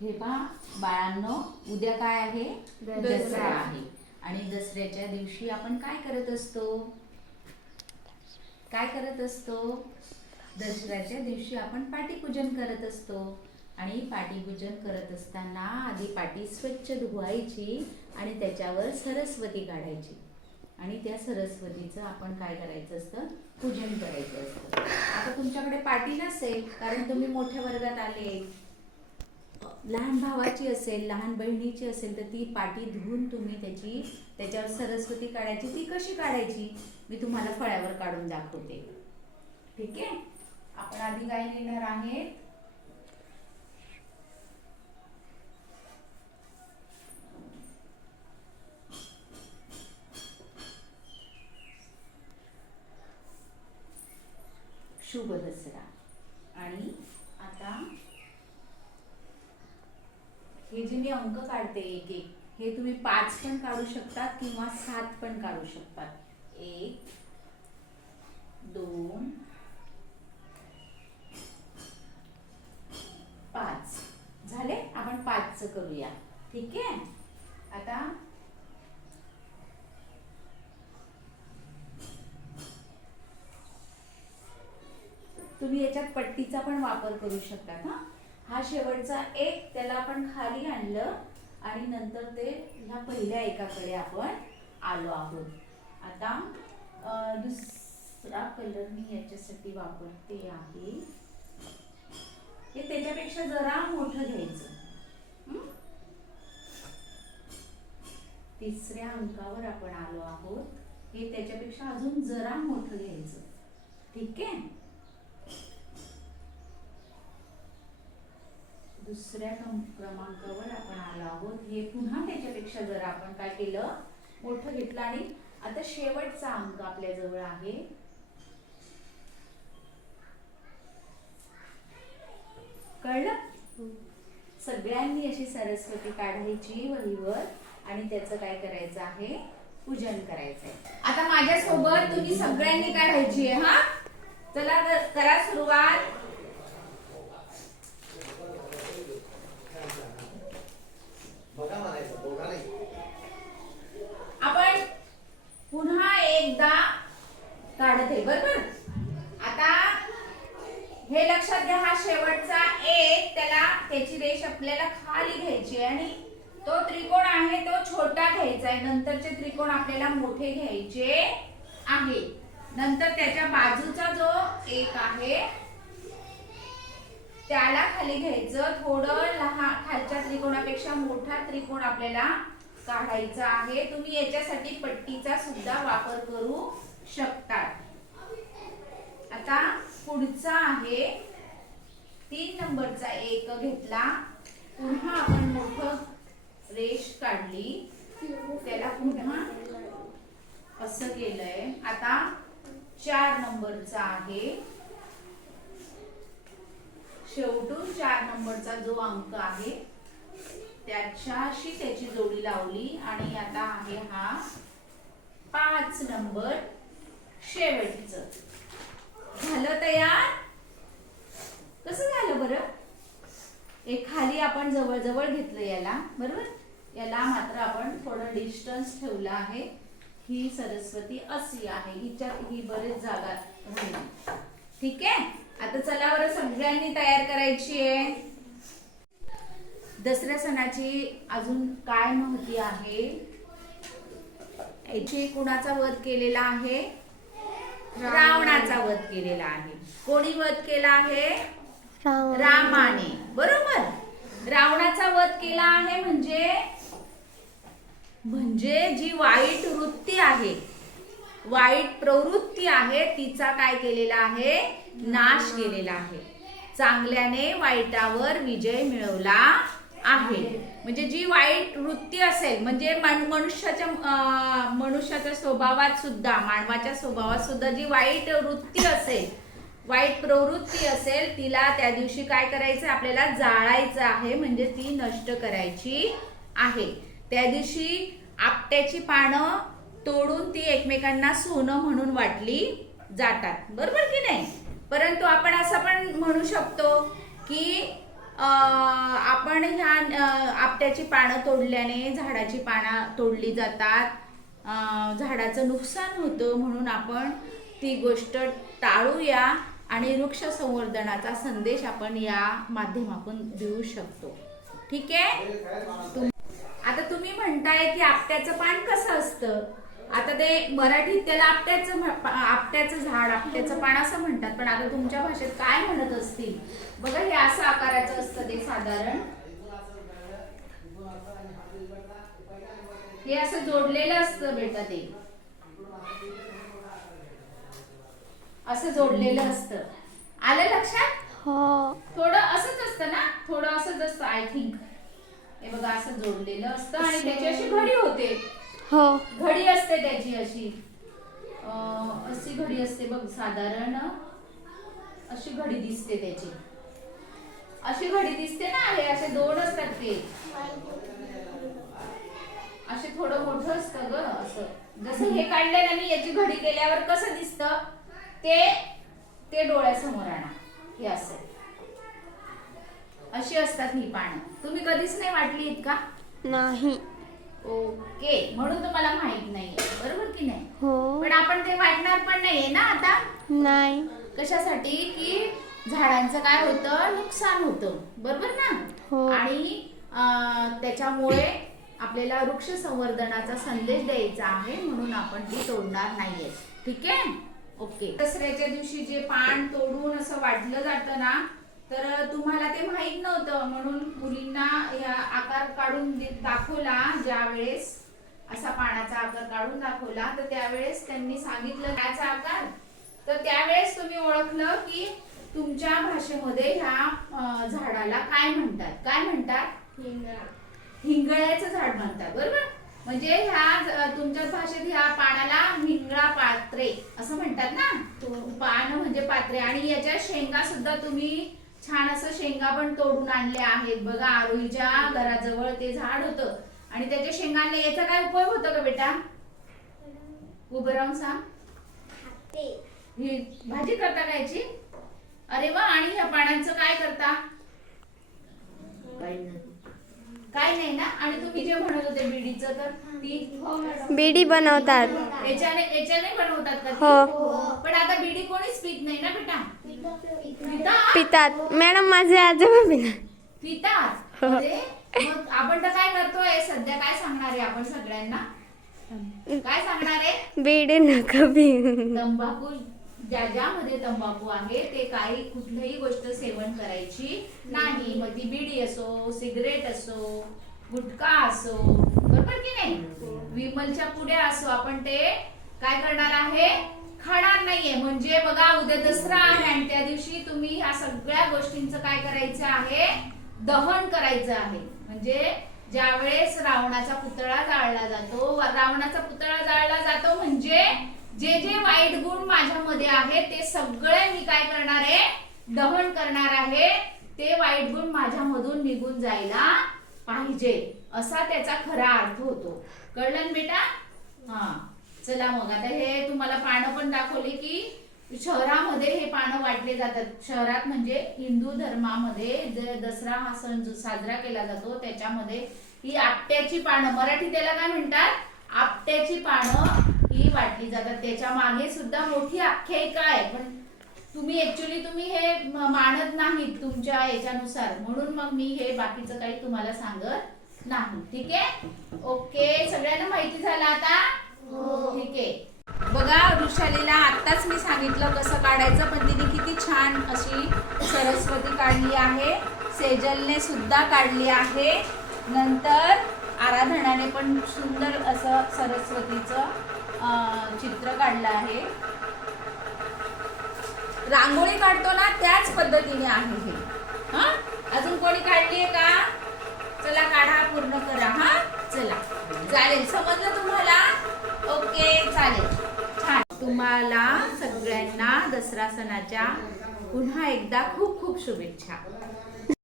हे पहा बाळांनो उद्या काय आहे? दसरा. आहे. आणि दसऱ्याच्या दिवशी आपण काय करत असतो? काय करत असतो? दसऱ्याच्या दिवशी आपण पाटीपूजन करत असतो. आणि पाटीपूजन करत असताना आधी पाटी स्वच्छ धुवायची आणि त्याच्यावर सरस्वती काढायची. आणि त्या सरस्वतीचं आपण काय करायचं असतं? पूजन करायचं असतं. आता तुमच्याकडे पाटी नसेल कारण तुम्ही मोठ्या वर्गात आले लहान भावाची असेल लहान बहिणीची असेल तर ती पाटी धुवून तुम्ही त्याची त्याच्यावर सरस्वती काढायची ती कशी काढायची? मी तुम्हाला फळ्यावर काढून दाखवते. ठीक आहे? आपण आधी काय लिहिणार आहेत? शुभ दसरा. आणि आता हे जे मी अंक काढते एक एक हे तुम्ही पाच पण काढू शकतात किंवा सात पण काढू शकतात. एक दोन पाच. झाले? आपण पाचचं करूया. ठीक आहे? आता तुम्ही याच्यात पट्टीचा पण वापर करू शकता हा? हा शेवटचा एक त्याला आपण खाली आणलं आणि नंतर ते ह्या पहिल्या एकाकडे आपण आलो आहोत. आता दुसरा कलर मी याच्यासाठी वापरते आहे. हे त्याच्यापेक्षा जरा मोठं घ्यायचं. तिसऱ्या अंकावर आपण आलो आहोत. हे त्याच्यापेक्षा अजून जरा मोठं घ्यायचं. ठीक आहे? दुसऱ्या क्रमांकावर आपण आलो आहोत. हे पुन्हा त्याच्यापेक्षा जर आपण काय केलं मोठं घेतलं आणि आता शेवटचा अंक आपल्या जवळ आहे. कळलं? सगळ्यांनी अशी सरस्वती काढायची वहीवर आणि त्याचं काय करायचं आहे? पूजन करायचंय. आता माझ्यासोबत तुम्ही सगळ्यांनी काढायची आहे हा? चला करा सुरुवात. बघा म्हणायचं बघा नाही. आपण पुन्हा एकदा काढत आहे बरोबर? आता हे लक्षात घ्या हा शेवटचा एक त्याला त्याची रेष आपल्याला खाली घ्यायची आणि तो त्रिकोण आहे तो छोटा घ्यायचा आहे. नंतरचे त्रिकोण आपल्याला मोठे घ्यायचे आहे. नंतर त्याच्या बाजूचा जो एक आहे त्याला खाली घ्यायचं. थोडं लहान खालच्या त्रिकोणापेक्षा मोठा त्रिकोण आपल्याला काढायचा आहे. तुम्ही याच्यासाठी पट्टीचा सुद्धा वापर करू शकतात. आता पुढचा आहे. तीन नंबरचा एक घेतला. पुन्हा आपण मोठं रेष काढली. त्याला पुन्हा असं केलंय. आता चार नंबरचा आहे. शेवटून चार नंबरचा जो अंक आहे त्याच्याशी त्याची जोडी लावली आणि आता आहे हा पाच नंबर शेवटच. झालं तयार? कसं झालं बरं? एक खाली आपण जवळजवळ घेतलं याला बरोबर? याला मात्र आपण थोडं डिस्टन्स ठेवलं आहे. ही सरस्वती अशी आहे हिच्यात ही बरेच जागा राहिली ठीक आहे? आता चला बरं सगळ्यांनी तयार करायची आहे? दसऱ्या सणाची अजून काय माहिती आहे? याची कुणाचा वध केलेला आहे? रावणाचा वध केलेला आहे. कोणी वध केला आहे? रामाने. बरोबर? रावणाचा वध केला आहे म्हणजे? म्हणजे जी वाईट वृत्ती आहे वाईट प्रवृत्ती आहे तिचा काय केलेला आहे? नाश केलेला आहे. चांगल्याने वाईटावर विजय मिळवला आहे. म्हणजे जी वाईट वृत्ती असेल म्हणजे मनुष्याच्या मनुष्याच्या स्वभावात सुद्धा मानवाच्या स्वभावात सुद्धा जी वाईट वृत्ती असेल वाईट प्रवृत्ती असेल तिला त्या दिवशी काय करायचं आपल्याला जाळायचं आहे म्हणजे ती नष्ट करायची आहे. त्या दिवशी आपट्याची पानं तोडून ती एकमेकांना सोनं म्हणून वाटली जातात. बरोबर की नाही? परंतु आपण असं पण म्हणू शकतो की अं, आपण ह्या आपट्याची पानं तोडल्याने झाडाची पानं तोडली जातात. झाडाचं नुकसान होतं म्हणून आपण ती गोष्ट टाळूया आणि वृक्ष संवर्धनाचा संदेश आपण या माध्यमातून देऊ शकतो. ठीक आहे? आता तुम्ही म्हणताय की आपट्याचं पान कसं असतं? आता ते मराठीत त्याला आपट्याचं आपट्याचं झाड आपट्याचं पान असं म्हणतात. पण आता तुमच्या भाषेत काय म्हणत असतील? बघा हे असं आकाराचं असतं ते साधारण. हे असं जोडलेलं असतं बेटा ते. असं जोडलेलं असतं. आलं लक्षात? हो. थोडं असंच असतं ना? थोडं असंच असतं आय थिंक हे बघा असं जोडलेलं असतं आणि त्याची अशी घडी होते. हो. घडी असते त्याची अशी. अं, अशी घडी असते बघ साधारण अशी घडी दिसते त्याची. अशी घडी दिसते ना हे असे दोन असतात ते. असे थोडं मोठं असतं ग असं. जसं हे काढलंय ना मी याची घडी केल्यावर कसं दिसतं? ते ते डोळ्यासमोर आणा. हे असं. अशी असतात ही पानं. तुम्ही कधीच नाही वाटली आहेत का नाही. ओके. म्हणून तुम्हाला माहीत नाहीये. बरोबर की नाही? हो. पण आपण ते वाटणार पण नाहीये ना आता? नाही. कशासाठी? की झाडांचं काय होतं? नुकसान होतं. बरोबर ना? हो. आणि अं, त्याच्यामुळे आपल्याला वृक्ष संवर्धनाचा संदेश द्यायचा आहे म्हणून आपण ती तोडणार नाहीये. ठीक आहे? ओके. दसऱ्याच्या दिवशी जे पान तोडून असं वाटलं जातं ना तर तुम्हाला ते माहीत नव्हतं. म्हणून मुलींना या आकार काढून दाखवला ज्या वेळेस असा पानाचा आकार काढून दाखवला. तर त्यावेळेस त्यांनी सांगितलं त्याचा आकार. तर त्यावेळेस तुम्ही ओळखलं की तुमच्या भाषेमध्ये ह्या झाडाला काय म्हणतात? काय म्हणतात? हिंगळ्याचं झाड म्हणतात. बरोबर? म्हणजे ह्या तुमच्या भाषेत ह्या पानाला हिंगळा पात्रे असं म्हणतात ना? पान म्हणजे पात्रे. आणि याच्या शेंगा सुद्धा तुम्ही छान असं शेंगा पण तोडून आणले आहेत. बघा आरोईच्या घराजवळ ते झाड होतं. आणि त्याच्या शेंगांना याचा काय उपयोग होतो का बेटा? उभं राहून सांग. ही भाजी करता का याची? अरे वा आणि ह्या पानांचं काय करता? काय नाही. ना? आणि तुम्ही जे म्हणत होते बिडीचं तर ती बिडी बनवतात. याच्याने याच्याने बनवतात का हो. ती? पण आता बिडी कोणीच पित नाही ना बेटा. पितात पितात. मॅडम माझे आजोबा पितात. पितात अरे मग आपण तर काय करतोय? सध्या काय सांगणार आहे आपण सगळ्यांना? काय सांगणार आहे? बिडी नका पिऊ. तंबाखू ज्या ज्यामध्ये तंबाखू आहे ते काही कुठलीही गोष्ट सेवन करायची नाही. मग ती बिडी असो सिगरेट असो गुटखा असो बरोबर की नाही? विमलच्या पुढे असो आपण ते काय करणार आहे? खाणार नाहीये. म्हणजे बघा उद्या दसरा आहे आणि त्या दिवशी तुम्ही ह्या सगळ्या गोष्टींचं काय करायचं आहे? दहन करायचं आहे. म्हणजे ज्या वेळेस रावणाचा पुतळा जाळला जातो रावणाचा पुतळा जाळला जातो म्हणजे जे जे वाईट गुण माझ्यामध्ये आहे ते सगळे मी काय करणार आहे? दहन करणार आहे. ते वाईट गुण माझ्यामधून निघून जायला पाहिजे असा त्याचा खरा अर्थ होतो. कळलं बेटा? हा. चला मग आता हे तुम्हाला पानं पण दाखवले की शहरामध्ये हे पानं वाटले जातात. शहरात म्हणजे हिंदू धर्मामध्ये जे दसरा हा सण जो साजरा केला जातो त्याच्यामध्ये ही आपट्याची पानं मराठी त्याला काय म्हणतात? आपट्याची पानं ही वाटली जातात. त्याच्यामागे सुद्धा मोठी आख्यायिका आहे. पण तुम्ही ऍक्च्युली तुम्ही हे मानत नाहीत तुमच्या याच्यानुसार. म्हणून मग मी हे बाकीचं काही तुम्हाला सांगत नाही. ठीक आहे? ओके सगळ्यांना माहिती झालं आता? ठीक आहे. बघा वृषालीला आत्ताच मी सांगितलं कसं काढायचं पण तिने किती छान अशी सरस्वती काढली आहे. सेजलने सुद्धा काढली आहे. नंतर आराधनाने पण सुंदर असं सरस्वतीचं चित्र काढलं आहे. रांगोळी काढतो ना त्याच पद्धतीने आहे हे. हा? अजून कोणी काढली आहे का? चला काढा पूर्ण करा. हा? चला. चालेल. समजलं तुम्हाला? ओके चालेल. छान. तुम्हाला सगळ्यांना दसरा सणाच्या पुन्हा एकदा खूप खूप शुभेच्छा.